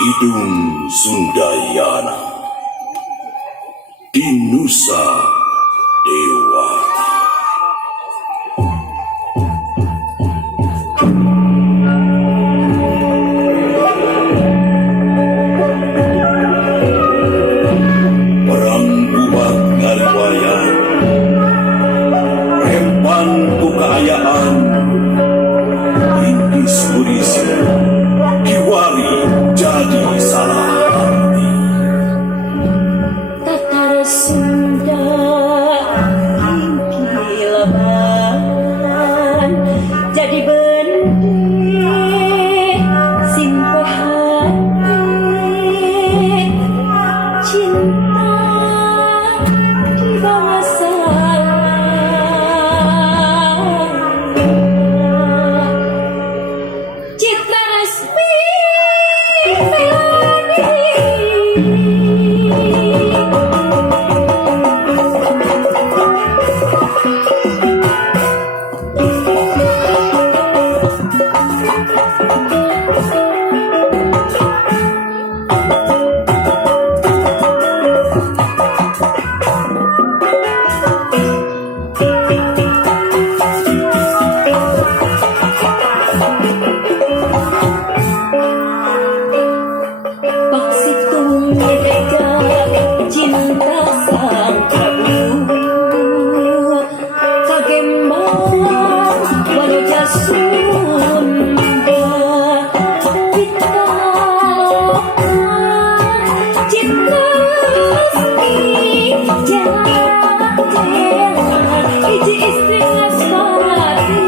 Kidung Sundayana di Nusa Dewata. Perang buat ngaliwayan, rempan kekayaan, indis budisi, kiwari jadi salah arti. Tatar Sunda Kilaban jadi benih simpe hati, cinta di bawah Citra Resmi cinta sang prabu kagembang wajah Sunda kita cinta resmi jangan iji istri asmati.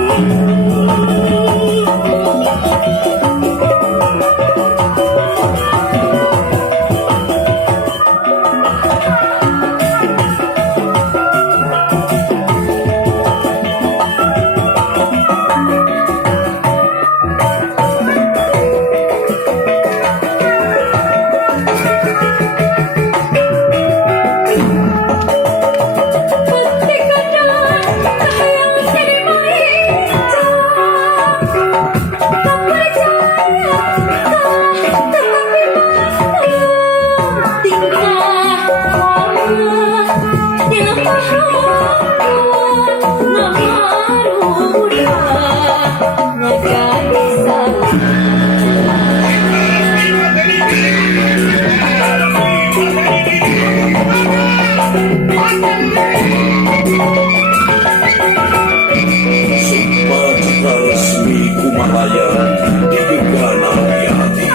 Sumpah Citra Resmi Kumalayan digegana di hati,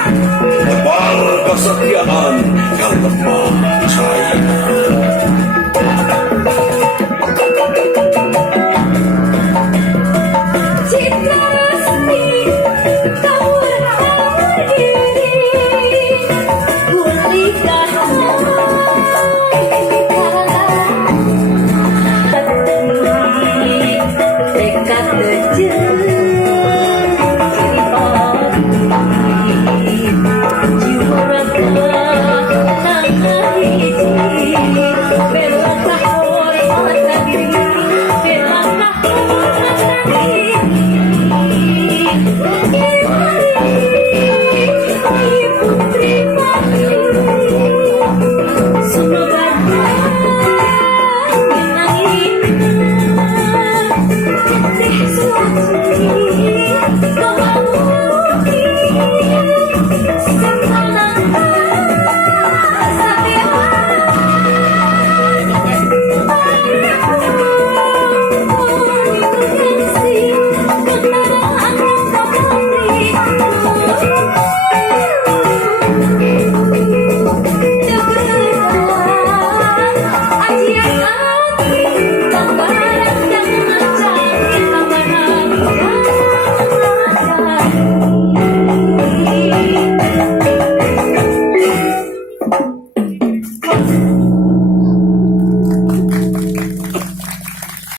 tebal kesetiaan yang lemah China. Citra Resmi kau berdiri, pulihkan hati, tekad